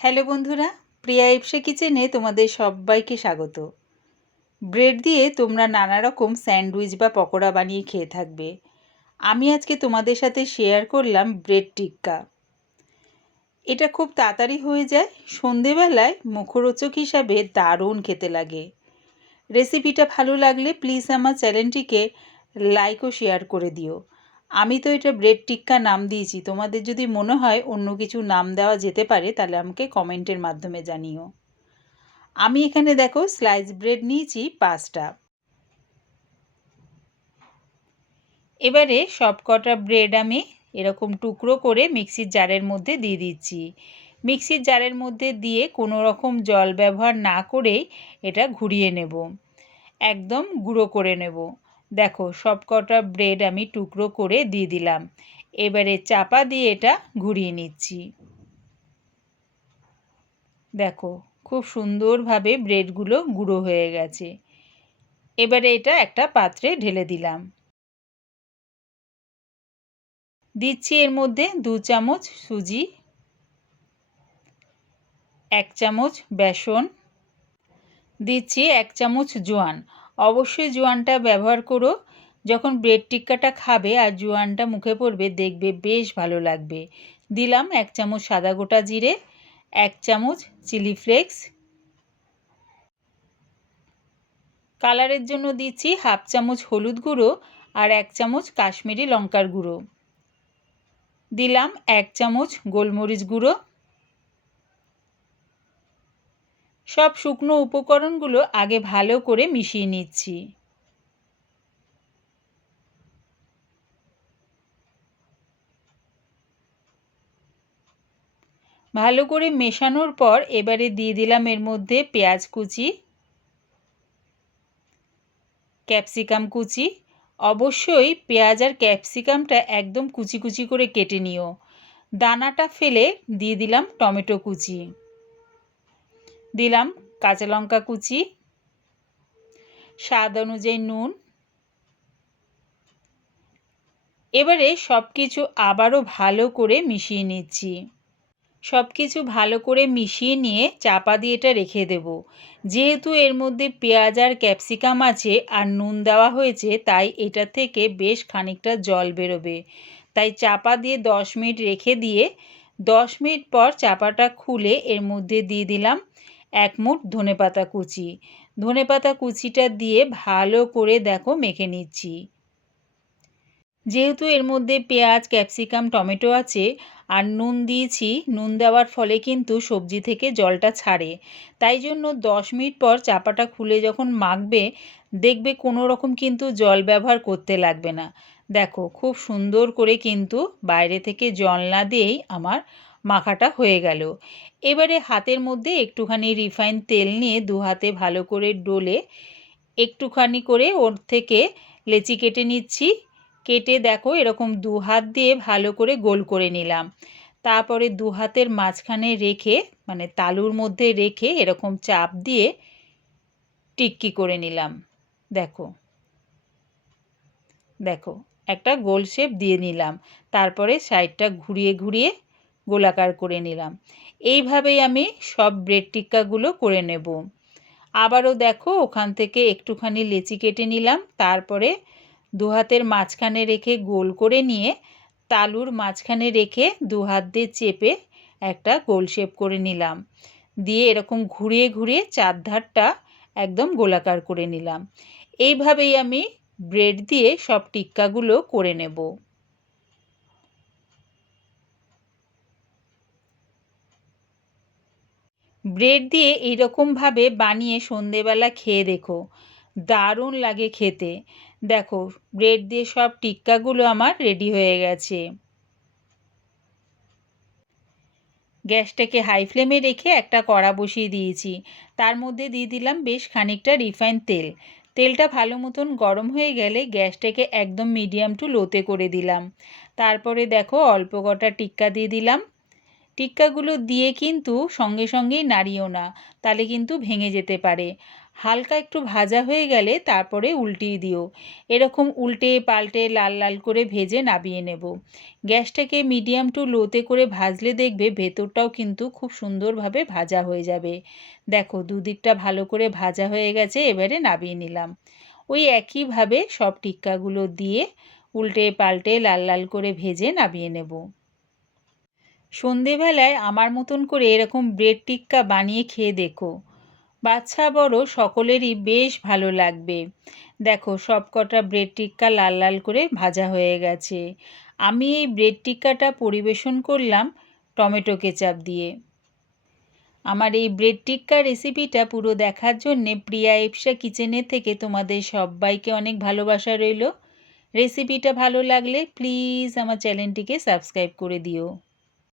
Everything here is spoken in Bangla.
হ্যালো বন্ধুরা, প্রিয়া ইপসে কিচেনে তোমাদের সবাইকে স্বাগত। ব্রেড দিয়ে তোমরা নানা রকম স্যান্ডউইচ বা পকোড়া বানিয়ে খেয়ে থাকবে। আমি আজকে তোমাদের সাথে শেয়ার করলাম ব্রেড টিক্কা। এটা খুব তাড়াতাড়ি হয়ে যায়, সন্ধেবেলায় মুখরোচক হিসাবে দারুণ খেতে লাগে। রেসিপিটা ভালো লাগলে প্লিজ আমার চ্যানেলটিকে লাইক ও শেয়ার করে দিও। আমি তো এটা ব্রেড টিক্কা নাম দিয়েছি, তোমাদের যদি মনে হয় অন্য কিছু নাম দেওয়া যেতে পারে তাহলে আমাকে কমেন্টের মাধ্যমে জানিও। আমি এখানে দেখো স্লাইস ব্রেড নিয়েছি 5টা। এবারে সব কটা ব্রেড আমি এরকম টুকরো করে মিক্সির জারের মধ্যে দিয়ে দিচ্ছি। মিক্সির জারের মধ্যে দিয়ে কোনো রকম জল ব্যবহার না করেই এটা ঘুরিয়ে নেব, একদম গুঁড়ো করে নেব। দেখো সব কটা ব্রেড আমি টুকরো করে দিয়ে দিলাম। এবারে চাপা দিয়ে এটা ঘুরিয়ে নিচ্ছি। দেখো খুব সুন্দরভাবে ব্রেডগুলো গুঁড়ো হয়ে গেছে। এবারে এটা একটা পাত্রে ঢেলে দিলাম। দিচ্ছি এর মধ্যে 2 চামচ সুজি, 1 চামচ বেসন, দিচ্ছি 1 চামচ জোয়ান। অবশ্যই জোয়ানটা ব্যবহার করো, যখন ব্রেড টিক্কাটা খাবে আর জোয়ানটা মুখে পড়বে দেখবে বেশ ভালো লাগবে। দিলাম 1 চামচ সাদা গোটা জিরে, 1 চামচ চিলি ফ্লেক্স, কালারের জন্য দিচ্ছি 1/2 চামচ হলুদ গুঁড়ো আর 1 চামচ কাশ্মীরি লঙ্কার গুঁড়ো, দিলাম 1 চামচ গোলমরিচ গুঁড়ো। সব শুকনো উপকরণগুলো আগে ভালো করে মিশিয়ে নিচ্ছি। ভালো করে মেশানোর পর এবারে দিয়ে দিলাম এর মধ্যে পেঁয়াজ কুচি, ক্যাপসিকাম কুচি। অবশ্যই পেঁয়াজ আর ক্যাপসিকামটা একদম কুচি কুচি করে কেটে নিও। দানাটা ফেলে দিয়ে দিলাম টমেটো কুচি, দিলাম কাঁচা লঙ্কা কুচি, স্বাদ অনুযায়ী নুন। এবারে সব কিছু আবারও ভালো করে মিশিয়ে নিচ্ছি। সব কিছু ভালো করে মিশিয়ে নিয়ে চাপা দিয়ে এটা রেখে দেব। যেহেতু এর মধ্যে পেঁয়াজ আর ক্যাপসিকাম আছে আর নুন দেওয়া হয়েছে, তাই এটা থেকে বেশ খানিকটা জল বেরোবে। তাই চাপা দিয়ে 10 মিনিট রেখে দিয়ে 10 মিনিট পর চাপাটা খুলে এর মধ্যে দিয়ে দিলাম 1 মুঠ ধনেপাতা কুচি। ধনেপাতা কুচিটা দিয়ে ভালো করে দেখো মেখে নিচ্ছি। যেহেতু এর মধ্যে পেঁয়াজ, ক্যাপসিকাম, টমেটো আছে আর নুন দিয়েছি, নুন দেওয়ার ফলে কিন্তু সবজি থেকে জলটা ছাড়ে। তাই জন্য 10 মিনিট পর চাপাটা খুলে যখন মাখবে দেখবে কোনো রকম কিন্তু জল ব্যবহার করতে লাগবে না। দেখো খুব সুন্দর করে কিন্তু বাইরে থেকে জল না দিয়েই আমার মাখাটা হয়ে গেল। এবারে হাতের মধ্যে একটুখানি রিফাইন তেল নিয়ে 2 হাতে ভালো করে ডলে একটুখানি করে ওর থেকে লেচি কেটে নিচ্ছি। কেটে দেখো এরকম 2 হাত দিয়ে ভালো করে গোল করে নিলাম। তারপরে 2 হাতের মাঝখানে রেখে মানে তালুর মধ্যে রেখে এরকম চাপ দিয়ে টিক্কি করে নিলাম। দেখো দেখো একটা গোল শেপ দিয়ে নিলাম। তারপরে সাইডটা ঘুরিয়ে ঘুরিয়ে গোলাকার করে নিলাম। এইভাবেই আমি সব ব্রেড টিক্কাগুলো করে নেব। আবারও দেখো ওখান থেকে একটুখানি লেচি কেটে নিলাম। তারপরে 2 হাতের মাঝখানে রেখে গোল করে নিয়ে তালুর মাঝখানে রেখে 2 হাত দিয়ে চেপে একটা গোল শেপ করে নিলাম। দিয়ে এরকম ঘুরিয়ে ঘুরিয়ে চারধারটা একদম গোলাকার করে নিলাম। এইভাবেই আমি ব্রেড দিয়ে সব টিক্কাগুলো করে নেব। ব্রেড দিয়ে এইরকমভাবে বানিয়ে সন্ধেবেলা খেয়ে দেখো, দারুণ লাগে খেতে। দেখো ব্রেড দিয়ে সব টিক্কাগুলো আমার রেডি হয়ে গেছে। গ্যাসটাকে হাই ফ্লেমে রেখে একটা কড়া বসিয়ে দিয়েছি। তার মধ্যে দিয়ে দিলাম বেশ খানিকটা রিফাইন তেল। তেলটা ভালো মতন গরম হয়ে গেলে গ্যাসটাকে একদম মিডিয়াম টু লোতে করে দিলাম। তারপরে দেখো অল্প কটা টিক্কা দিয়ে দিলাম। টিক্কাগুলো দিয়ে কিন্তু সঙ্গে সঙ্গেই নাড়িও না, তাহলে কিন্তু ভেঙে যেতে পারে। হালকা একটু ভাজা হয়ে গেলে তারপরে উল্টিয়ে দিও। এরকম উল্টে পাল্টে লাল লাল করে ভেজে নামিয়ে নেব। গ্যাসটাকে মিডিয়াম টু লোতে করে ভাজলে দেখবে ভেতরটাও কিন্তু খুব সুন্দরভাবে ভাজা হয়ে যাবে। দেখো দুদিকটা ভালো করে ভাজা হয়ে গেছে, এবারে নামিয়ে নিলাম। ওই একইভাবে সব টিক্কাগুলো দিয়ে উল্টে পাল্টে লাল লাল করে ভেজে নামিয়ে নেব। সন্ধেবেলায় আমার মতন করে এরকম ব্রেড টিক্কা বানিয়ে খেয়ে দেখো, বাচ্চা বড় সকলেরই বেশ ভালো লাগবে। দেখো সব কটা ব্রেড টিক্কা লাল লাল করে ভাজা হয়ে গেছে। আমি এই ব্রেড টিক্কাটা পরিবেশন করলাম টমেটো কেচাপ দিয়ে। আমার এই ব্রেড টিক্কা রেসিপিটা পুরো দেখার জন্যে প্রিয়া এপসা কিচেনের থেকে তোমাদের সবাইকে অনেক ভালোবাসা রইল। রেসিপিটা ভালো লাগলে প্লিজ আমার চ্যানেলটিকে সাবস্ক্রাইব করে দিও।